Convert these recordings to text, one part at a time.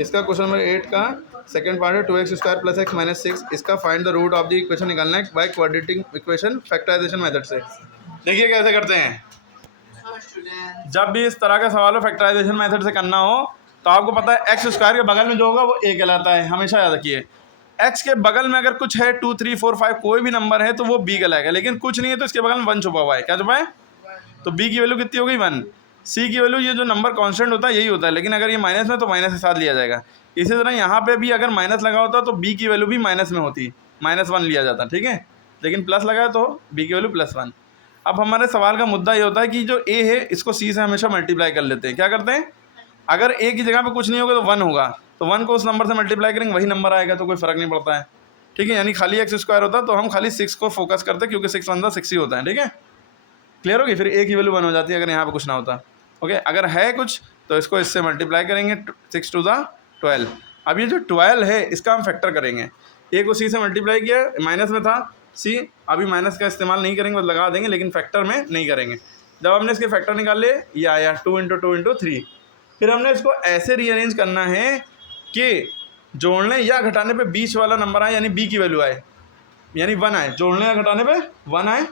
इसका question number 8 का second part है 2x² + x - 6। इसका find the root of the equation निकालना है by quadratic equation factorisation method से। देखिए कैसे करते हैं। जब भी इस तरह का सवाल हो फैक्टराइजेशन मेथड से करना हो तो आपको पता है x² के बगल में जो होगा वो a कहलाता है, हमेशा याद रखिए। x के बगल में अगर कुछ है 2 3 4 5 कोई भी नंबर है तो वो b कहलाएगा, लेकिन कुछ नहीं है तो इसके बगल में 1 छुपा हुआ है। क्या छुपा है? तो b की वैल्यू कितनी हो गई 1। c की वैल्यू, ये जो नंबर कांस्टेंट होता है यही होता है, लेकिन अगर ये माइनस में तो माइनस के साथ लिया जाएगा। इसी तरह यहाँ पे भी अगर माइनस लगा होता तो b की वैल्यू भी माइनस में होती, -1 लिया जाता, ठीक है। लेकिन प्लस लगा है तो b की वैल्यू +1। अब हमारे सवाल का मुद्दा ये होता है कि जो a है इसको c से हमेशा मल्टीप्लाई कर लेते हैं। क्या करते हैं? अगर a की जगह पे कुछ नहीं होगा तो 1 होगा, तो 1 को उस नंबर से मल्टीप्लाई करेंगे वही नंबर आएगा, तो कोई फ़र्क नहीं पड़ता है, ठीक है। यानी खाली x² होता तो हम खाली 6 को फोकस करते क्योंकि 6 × 6 ही होता है, ठीक है। क्लियर होगी? फिर a की वैल्यू 1 हो जाती है अगर यहाँ पे कुछ ना होता। ओके, अगर है कुछ तो इसको इससे मल्टीप्लाई करेंगे 6 × 12। अब ये जो 12 है इसका हम फैक्टर करेंगे। a को c से मल्टीप्लाई किया, माइनस में था c, अभी माइनस का इस्तेमाल नहीं करेंगे, लगा देंगे, लेकिन फैक्टर में नहीं करेंगे। जब हमने इसके फैक्टर निकाल लिए, ये आया 2 × 2 × 3। फिर हमने इसको ऐसे रीअरेंज करना है कि जोड़ने या घटाने पे बीच वाला नंबर आए, यानी b की वैल्यू आए, यानी 1 आए। जोड़ने या घटाने पे 1 आए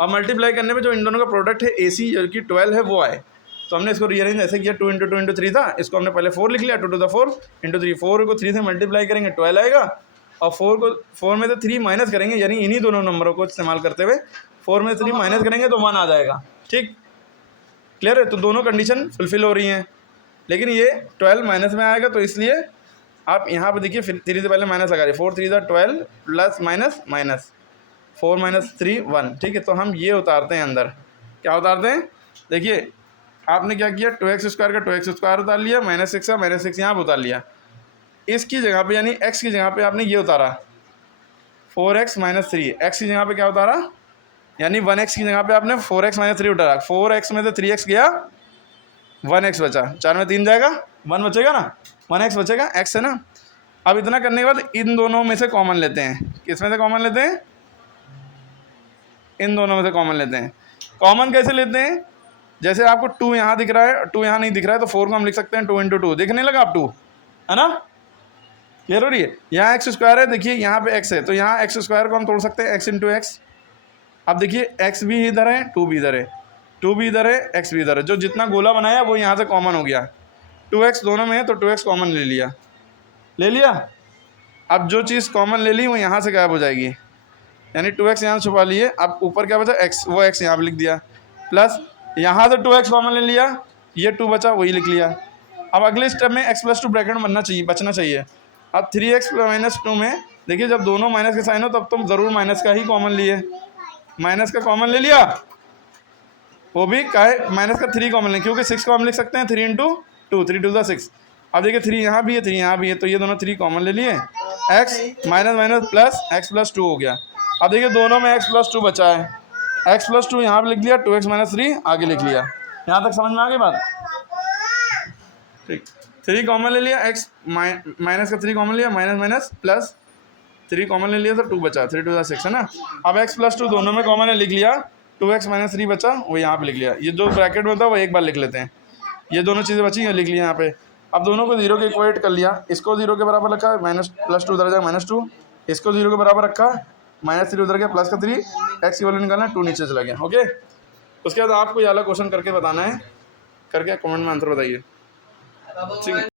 और मल्टीप्लाई करने पे जो इन दोनों का प्रोडक्ट है AC जो कि 12 है वो आए। तो हमने इसको रीअरेंज ऐसे किया, 2 × 2 × 3 था, इसको हमने पहले 4 लिख लिया, 2 to the 4 × 3। 4 को 3 से मल्टीप्लाई करेंगे 12 आएगा, और 4 में से 3 माइनस करेंगे, यानी इन्हीं दोनों नंबरों को इस्तेमाल करते हुए 4 में से 3 माइनस करेंगे तो 1 आ जाएगा, ठीक। क्लियर है? तो दोनों कंडीशन फुलफिल हो रही हैं, लेकिन ये 12 माइनस में आएगा, तो इसलिए आप यहाँ पर देखिए, फिर 3 से पहले माइनस लगा रहे, 4 3 12 प्लस माइनस माइनस 4 - 3 1, ठीक है। तो हम ये उतारते हैं अंदर। क्या उतारते हैं? देखिए आपने क्या किया, 2x² का 2x² उतार लिया, -6 का -6 यहाँ पर उतार लिया। इसकी जगह पे यानी x की जगह पे आपने ये उतारा 4x - 3। x की जगह पे क्या उतारा, यानी 1x की जगह पे आपने 4x - 3 उतारा। 4x में से 3x गया, 1x बचा, 4 में 3 जाएगा, 1 बचेगा ना, 1x बचेगा, x है ना। अब इतना करने के बाद इन दोनों में से कॉमन लेते हैं। किस में से कॉमन लेते हैं? इन दोनों में से कॉमन लेते हैं। कॉमन कैसे लेते हैं? जैसे आपको 2 यहाँ दिख रहा है, 2 यहाँ नहीं दिख रहा है, तो 4 को हम लिख सकते हैं 2 × 2। दिखने लगा आप 2, है ना। क्लियर हो रही है? यहाँ x² है, देखिए यहाँ पे x है, तो यहाँ x² को हम तोड़ सकते हैं x × x। अब देखिए x भी इधर है, 2 भी इधर है, 2 भी इधर है, x भी इधर है। जो जितना गोला बनाया वो यहाँ से कॉमन हो गया। 2x दोनों में है तो 2x कॉमन ले लिया, ले लिया। अब जो चीज़ कॉमन ले ली वो यहाँ से गायब हो जाएगी, यानी 2x यहाँ छुपा लिए। अब ऊपर क्या बचा, x, वो x यहाँ पर लिख दिया, प्लस यहाँ से 2x कॉमन ले लिया, ये 2 बचा, वही लिख लिया। अब अगले स्टेप में x + 2 ब्रैकेट बचना चाहिए। अब 3x - 2 में देखिए, जब दोनों माइनस के साइन हो तब तुम ज़रूर माइनस का ही कॉमन लिए, माइनस का कॉमन ले लिया, वो भी काहे माइनस का 3 कॉमन लें, क्योंकि 6 को हम लिख सकते हैं 3 × 2, 3 2 6। अब देखिए 3 यहाँ भी है, 3 यहाँ भी है, तो ये दोनों 3 कॉमन ले लिए, x - प्लस x + 2 हो गया। अब देखिए दोनों में x + 2 बचा है, x + 2 यहाँ पर लिख लिया, 2x - 3 आगे लिख लिया। यहाँ तक समझ में आ गई बात? ठीक, 3 कॉमन ले लिया, x माइनस का 3 कॉमन लिया, माइनस प्लस 3 कॉमन ले लिया, तो 2 बचा, 3 2 6 है ना। अब x + 2 दोनों में कॉमन है, लिख लिया, 2x - 3 बचा, वो यहाँ पे लिख लिया। ये जो ब्रैकेट में था वो एक बार लिख लेते हैं, ये दोनों चीज़ें बची हैं, लिख लिया यहाँ पे। अब दोनों को 0 के इक्वेट कर लिया, इसको 0 के बराबर रखा, +2 उधर जाएगा -2, इसको 0 के बराबर रखा, -3 उधर गया, प्लस का 3, x की वैल्यू निकालना, 2 नीचे चला गया। ओके, उसके बाद आपको ये वाला क्वेश्चन करके बताना है, करके कमेंट में आंसर बताइए, ठीक है।